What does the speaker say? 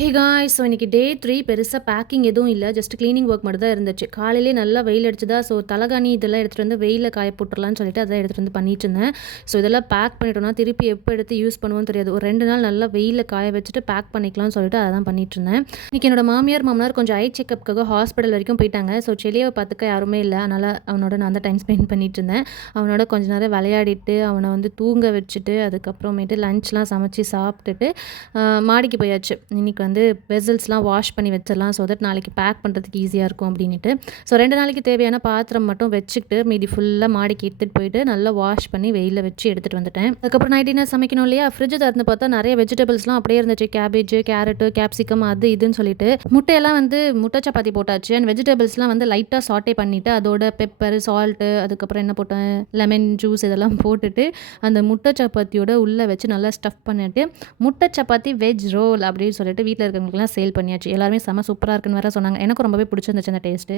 Hey guys, so இன்றைக்கி டே 3 பெருசாக packing எதுவும் இல்லை. ஜஸ்ட் க்ளீனிங் ஒர்க் மட்டும் தான் இருந்துச்சு. காலையிலே நல்லா வெயில் அடிச்சுதா, ஸோ தலகாணி இதெல்லாம் எடுத்துகிட்டு வந்து வெயிலில் காய போட்டுடலான்னு சொல்லிட்டு அதான் எடுத்துகிட்டு வந்து பண்ணிட்டு இருந்தேன். ஸோ இதெல்லாம் பேக் பண்ணிட்டோம்னா திருப்பி எப்போ எடுத்து யூஸ் பண்ணுவோன்னு தெரியாது. ஒரு 2 நாள் நல்லா வெயிலில் காய வச்சுட்டு பேக் பண்ணிக்கலாம்னு சொல்லிட்டு அதை தான் பண்ணிட்டு இருந்தேன். இன்றைக்கி என்னோட மாமியார் மாமனார் கொஞ்சம் ஐ செக்கப்புக்காக ஹாஸ்பிட்டல் வரைக்கும் போயிட்டாங்க. ஸோ செடியை பார்த்துக்க யாருமே இல்லை. அதனால் அவனோட நான் தான் டைம் ஸ்பெண்ட் பண்ணிட்டு இருந்தேன். அவனோட கொஞ்ச நேரம் விளையாடிட்டு அவனை வந்து தூங்க வச்சுட்டு அதுக்கப்புறமேட்டு லஞ்ச்லாம் சமைச்சு சாப்பிட்டுட்டு மாடிக்கு போயாச்சு. இன்றைக்கி வந்து வெசல்ஸ்லாம் வாஷ் பண்ணி வச்சிடலாம். ஸோ தட் நாளைக்கு பேக் பண்ணுறதுக்கு ஈஸியாக இருக்கும் அப்படின்ட்டு. ஸோ 2 நாளைக்கு தேவையான பாத்திரம் மட்டும் வச்சுக்கிட்டு மீதி ஃபுல்லாக மாடிக்கு எடுத்துகிட்டு போயிட்டு நல்லா வாஷ் பண்ணி வெயிலில் வச்சு எடுத்துகிட்டு வந்துட்டேன். அதுக்கப்புறம் நைட் டின்னர் சமைக்கணும் இல்லையா? ஃப்ரிட்ஜ் திறந்து பார்த்தா நிறைய வெஜிடபிள்ஸ்லாம் அப்படியே இருந்துச்சு. கேபேஜ், கேரட்டு, கேப்சிகம் அது இதுன்னு சொல்லிட்டு முட்டையெல்லாம் வந்து முட்டை சப்பாத்தி போட்டாச்சு. அண்ட் வெஜிடபிள்ஸ்லாம் வந்து லைட்டாக சாட்டே பண்ணிவிட்டு அதோட பெப்பர், சால்ட்டு, அதுக்கப்புறம் என்ன போட்டேன், லெமன் ஜூஸ் இதெல்லாம் போட்டுட்டு அந்த முட்டை சப்பாத்தியோட உள்ளே வச்சு நல்லா ஸ்டஃப் பண்ணிட்டு முட்டை சப்பாத்தி வெஜ் ரோல் அப்படின்னு சொல்லிட்டு வீட்டில் இருக்கிறவங்களுக்குலாம் சேல் பண்ணியாச்சு. எல்லாருமே செம சூப்பராக இருக்குன்னு வேறு சொன்னாங்க. எனக்கும் ரொம்பவே பிடிச்சிருந்துச்சு அந்த டேஸ்ட்டு.